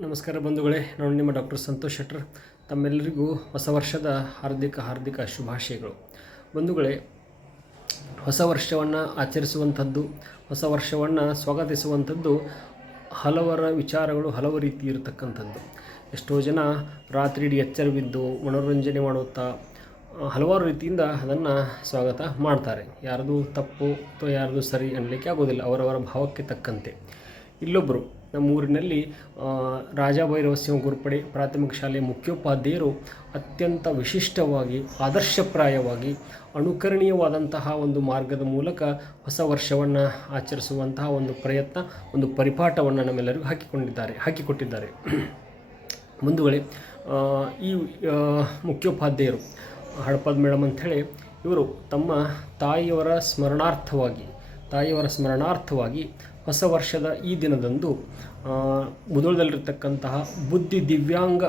ನಮಸ್ಕಾರ ಬಂಧುಗಳೇ, ನಾನು ನಿಮ್ಮ ಡಾಕ್ಟರ್ ಸಂತೋಷ್ ಶೆಟ್ಟರ್. ತಮ್ಮೆಲ್ಲರಿಗೂ ಹೊಸ ವರ್ಷದ ಹಾರ್ದಿಕ ಹಾರ್ದಿಕ ಶುಭಾಶಯಗಳು. ಬಂಧುಗಳೇ, ಹೊಸ ವರ್ಷವನ್ನು ಆಚರಿಸುವಂಥದ್ದು, ಹೊಸ ವರ್ಷವನ್ನು ಸ್ವಾಗತಿಸುವಂಥದ್ದು ಹಲವರ ವಿಚಾರಗಳು ಹಲವು ರೀತಿ ಇರತಕ್ಕಂಥದ್ದು. ಎಷ್ಟೋ ಜನ ರಾತ್ರಿ ಇಡೀ ಎಚ್ಚರವಿದ್ದು ಮನೋರಂಜನೆ ಮಾಡುತ್ತಾ ಹಲವಾರು ರೀತಿಯಿಂದ ಅದನ್ನು ಸ್ವಾಗತ ಮಾಡ್ತಾರೆ. ಯಾರದೂ ತಪ್ಪು ಅಥವಾ ಯಾರದು ಸರಿ ಅನ್ನಲಿಕ್ಕೆ ಆಗೋದಿಲ್ಲ, ಅವರವರ ಭಾವಕ್ಕೆ ತಕ್ಕಂತೆ. ಇಲ್ಲೊಬ್ಬರು ನಮ್ಮ ಊರಿನಲ್ಲಿ ಆ, ರಾಜ ಸಿಂಹ ಗುರುಪಡೆ ಪ್ರಾಥಮಿಕ ಶಾಲೆಯ ಮುಖ್ಯೋಪಾಧ್ಯಾಯರು ಅತ್ಯಂತ ವಿಶಿಷ್ಟವಾಗಿ ಆದರ್ಶಪ್ರಾಯವಾಗಿ ಅನುಕರಣೀಯವಾದಂತಹ ಒಂದು ಮಾರ್ಗದ ಮೂಲಕ ಹೊಸ ವರ್ಷವನ್ನು ಆಚರಿಸುವಂತಹ ಒಂದು ಪ್ರಯತ್ನ ಒಂದು ಪರಿಪಾಠವನ್ನು ನಮ್ಮೆಲ್ಲರಿಗೂ ಹಾಕಿಕೊಂಡಿದ್ದಾರೆ ಹಾಕಿಕೊಟ್ಟಿದ್ದಾರೆ. ಮುಂದುಗಡೆ ಈ ಮುಖ್ಯೋಪಾಧ್ಯಾಯರು ಹಡಪದ ಮೇಡಮ್ ಅಂಥೇಳಿ ಇವರು ತಮ್ಮ ತಾಯಿಯವರ ಸ್ಮರಣಾರ್ಥವಾಗಿ ತಾಯಿಯವರ ಸ್ಮರಣಾರ್ಥವಾಗಿ ಹೊಸ ವರ್ಷದ ಈ ದಿನದಂದು ಮುಧೋಳದಲ್ಲಿರ್ತಕ್ಕಂತಹ ಬುದ್ಧಿ ದಿವ್ಯಾಂಗ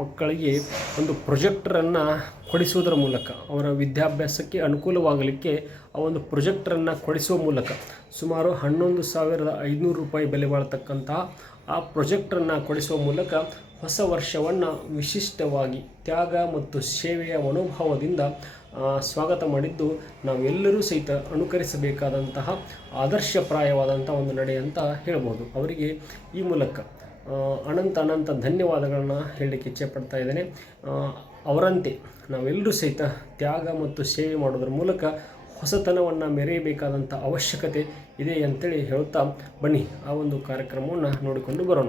ಮಕ್ಕಳಿಗೆ ಒಂದು ಪ್ರೊಜೆಕ್ಟ್ರನ್ನು ಕೊಡಿಸುವುದರ ಮೂಲಕ, ಅವರ ವಿದ್ಯಾಭ್ಯಾಸಕ್ಕೆ ಅನುಕೂಲವಾಗಲಿಕ್ಕೆ ಆ ಒಂದು ಪ್ರೊಜೆಕ್ಟ್ರನ್ನು ಕೊಡಿಸುವ ಮೂಲಕ ಸುಮಾರು ಹನ್ನೊಂದು ಸಾವಿರದ ಐದುನೂರು ರೂಪಾಯಿ ಬೆಲೆ ಬಾಳ್ತಕ್ಕಂತಹ ಆ ಪ್ರೊಜೆಕ್ಟ್ರನ್ನು ಕೊಡಿಸುವ ಮೂಲಕ ಹೊಸ ವರ್ಷವನ್ನು ವಿಶಿಷ್ಟವಾಗಿ ತ್ಯಾಗ ಮತ್ತು ಸೇವೆಯ ಮನೋಭಾವದಿಂದ ಸ್ವಾಗತ ಮಾಡಿದ್ದು ನಾವೆಲ್ಲರೂ ಸಹಿತ ಅನುಕರಿಸಬೇಕಾದಂತಹ ಆದರ್ಶಪ್ರಾಯವಾದಂಥ ಒಂದು ನಡೆ ಅಂತ ಹೇಳ್ಬೋದು. ಅವರಿಗೆ ಈ ಮೂಲಕ ಅನಂತ ಅನಂತ ಧನ್ಯವಾದಗಳನ್ನು ಹೇಳಲಿಕ್ಕೆ ಇಚ್ಛೆಪಡ್ತಾ ಇದ್ದೇನೆ. ಆ, ಅವರಂತೆ ನಾವೆಲ್ಲರೂ ಸಹಿತ ತ್ಯಾಗ ಮತ್ತು ಸೇವೆ ಮಾಡೋದ್ರ ಮೂಲಕ ಹೊಸತನವನ್ನು ಮೆರೆಯಬೇಕಾದಂಥ ಅವಶ್ಯಕತೆ ಇದೆ ಅಂತೇಳಿ ಹೇಳುತ್ತಾ ಬನ್ನಿ. ಆ ಒಂದು ಕಾರ್ಯಕ್ರಮವನ್ನು ನೋಡಿಕೊಂಡು ಬರೋಣ.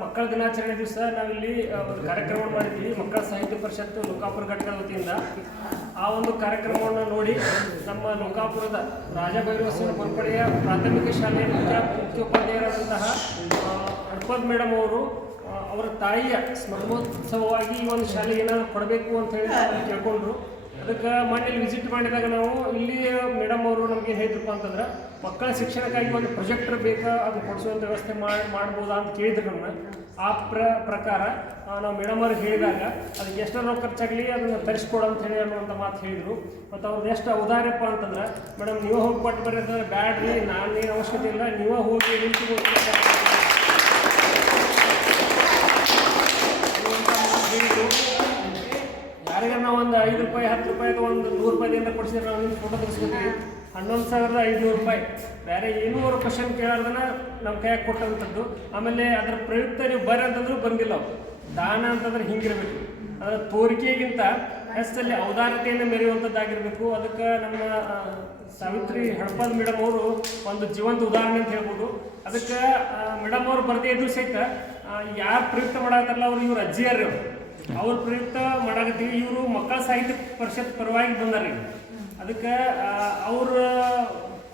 ಮಕ್ಕಳ ದಿನಾಚರಣೆ ದಿವಸ ನಾವಿಲ್ಲಿ ಒಂದು ಕಾರ್ಯಕ್ರಮವನ್ನು ಮಾಡಿದ್ವಿ, ಮಕ್ಕಳ ಸಾಹಿತ್ಯ ಪರಿಷತ್ತು ಲೋಕಾಪುರ ಘಟಕದ ವತಿಯಿಂದ. ಆ ಒಂದು ಕಾರ್ಯಕ್ರಮವನ್ನು ನೋಡಿ ನಮ್ಮ ಲೋಕಾಪುರದ ರಾಜಭೈರವ ಸಿಂಹ ಕೊರ್ಪಡೆಯ ಪ್ರಾಥಮಿಕ ಶಾಲೆಯ ಮುಖ್ಯ ಮುಖ್ಯೋಪಾಧ್ಯಾಯರಾದಂತಹ ಹಡ್ಪದ್ ಮೇಡಮ್ ಅವರು ಅವರ ತಾಯಿಯ ಸ್ಮರಣೋತ್ಸವವಾಗಿ ಈ ಒಂದು ಶಾಲೆಗೆ ಏನಾದರೂ ಕೊಡಬೇಕು ಅಂತ ಹೇಳಿ ಕೇಳ್ಕೊಂಡ್ರು. ಅದಕ್ಕೆ ಮನೇಲಿ ವಿಸಿಟ್ ಮಾಡಿದಾಗ ನಾವು ಇಲ್ಲಿ ಮೇಡಮ್ ಅವರು ನಮಗೆ ಹೇಳಿದ್ರಪ್ಪ ಅಂತಂದ್ರೆ ಮಕ್ಕಳ ಶಿಕ್ಷಣಕ್ಕಾಗಿ ಒಂದು ಪ್ರೊಜೆಕ್ಟರ್ ಬೇಕಾ, ಅದು ಕೊಡಿಸುವಂಥ ವ್ಯವಸ್ಥೆ ಮಾಡಿ ಮಾಡ್ಬೋದಾ ಅಂತ ಕೇಳಿದ್ರು ನಮ್ಮನ್ನ ಆ ಪ್ರ, ಪ್ರಕಾರ ನಾವು ಮೇಡಮ್ ಅವ್ರಿಗೆ ಹೇಳಿದಾಗ ಅದಕ್ಕೆ ಎಷ್ಟು ರೊಕ್ಕ ಖರ್ಚಾಗಲಿ ಅದನ್ನು ತರಿಸ್ಕೊಡು ಅಂತ ಹೇಳಿ ಅನ್ನುವಂಥ ಮಾತು ಹೇಳಿದರು. ಮತ್ತು ಅವ್ರದ್ದು ಎಷ್ಟು ಉದಾಹರಣೆಪ್ಪ ಅಂತಂದ್ರೆ ಮೇಡಮ್ ನೀವು ಹೋಗಿ ಕೊಟ್ಟು ಬರ್ರಿ ಅಂತಂದ್ರೆ ಬ್ಯಾಡ್ರಿ, ನಾನೇನು ಅವಶ್ಯಕತೆ ಇಲ್ಲ, ನೀವೇ ಹೋಗಿ ನಿಂತು ಯಾರಿಗಾರ ನಾವು ಒಂದು ಐದು ರೂಪಾಯಿ, ಹತ್ತು ರೂಪಾಯಿ ಒಂದು ನೂರು ರೂಪಾಯಿದಿಂದ ಕೊಡ್ಸಿದ್ರೆ ನಾವು ನಿಮ್ಗೆ ಫೋಟೋ ತೆಗೆಸ್ಕೊತೀವಿ. ಹನ್ನೊಂದು ಸಾವಿರದ ಐದುನೂರು ರೂಪಾಯಿ. ಬೇರೆ ಏನೂ ಅವ್ರು ಕ್ವಶನ್ ಕೇಳೋದನ್ನ ನಮ್ಮ ಕೈಯಾಗ ಕೊಟ್ಟಂಥದ್ದು ಆಮೇಲೆ ಅದರ ಪ್ರಯುಕ್ತ ನೀವು ಬರ್ರಿ ಅಂತಂದ್ರೂ ಬಂದಿಲ್ಲ ಅವ್ರು. ದಾನ ಅಂತಂದ್ರೆ ಹಿಂಗಿರ್ಬೇಕು. ಅದರ ತೋರಿಕೆಗಿಂತ ಎಷ್ಟಲ್ಲಿ ಔದಾರ್ಯತೆಯನ್ನು ಮೆರೆಯುವಂಥದ್ದಾಗಿರಬೇಕು ಅದಕ್ಕೆ ನಮ್ಮ ಸಾವಿತ್ರಿ ಹಡಪದ್ ಮೇಡಮ್ ಅವರು ಒಂದು ಜೀವಂತ ಉದಾಹರಣೆ ಅಂತ ಹೇಳ್ಬೋದು. ಅದಕ್ಕೆ ಮೇಡಮ್ ಅವ್ರು ಬರ್ದೇ ಇದ್ರು ಸಹಿತ ಯಾರು ಪ್ರಯುಕ್ತ ಮಾಡಾಕಲ್ಲ ಅವ್ರು, ಇವ್ರು ಅಜ್ಜಿಯರ್ರಿ ಅವ್ರು. ಅವ್ರ ಪ್ರಯುಕ್ತ ಮಾಡಾಕತ್ತೀವಿ. ಇವರು ಮಕ್ಕಳ ಸಾಹಿತ್ಯ ಪರಿಷತ್ ಪರವಾಗಿ ಬಂದಾರೆ ಅದಕ್ಕೆ ಅವ್ರ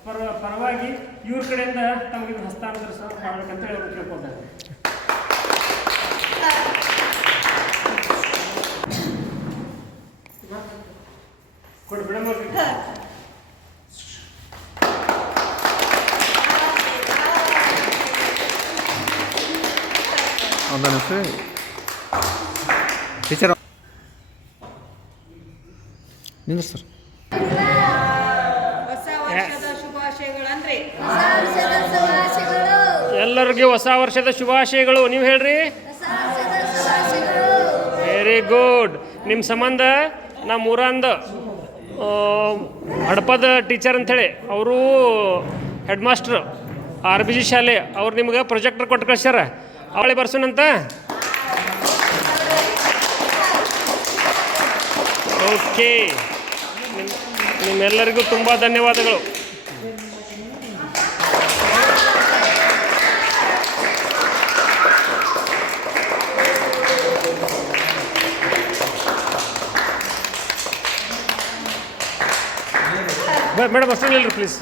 ಪರ ಪರವಾಗಿ ಇವ್ರ ಕಡೆಯಿಂದ ತಮಗೆ ಇದು ಹಸ್ತಾಂತರ ಸಹ ಮಾಡ್ಬೇಕಂತ ಹೇಳಿ ಅವ್ರು ಕೇಳ್ಕೊತಾರೆ ಕೊಡಿ ಅವ್ರಿಗೆ. ಒಂದನ ಟೀಚರ್ ನಿಂದ್ರ ಸರ್ ಹೊಸ ವರ್ಷದ ಶುಭಾಶಯಗಳಂದ್ರೆ? ವರ್ಷದ ಶುಭಾಶಯಗಳು ಎಲ್ಲರಿಗೂ ಹೊಸ ವರ್ಷದ ಶುಭಾಶಯಗಳು ನೀವು ಹೇಳ್ರಿ? ಹೊಸ ವರ್ಷದ ಶುಭಾಶಯಗಳು. ವೆರಿ ಗುಡ್ ನಿಮ್ಮ ಸಂಬಂಧ ನಮ್ಮ ಊರಂದ ಹಡಪದ ಟೀಚರ್ ಅಂಥೇಳಿ ಅವರು head master R B G ಶಾಲೆ ಅವ್ರು ನಿಮ್ಗೆ ಪ್ರೊಜೆಕ್ಟರ್ ಕೊಟ್ಟು ಕಳ್ಸ್ಯಾರ. ಅವಳೆ ಬರ್ಸೋಣಂತ? ಓಕೆ ನಿಮ್ ನಿಮ್ಮೆಲ್ಲರಿಗೂ ತುಂಬ ಧನ್ಯವಾದಗಳು ಮೇಡಮ್ ಅಷ್ಟೇ ಪ್ಲೀಸ್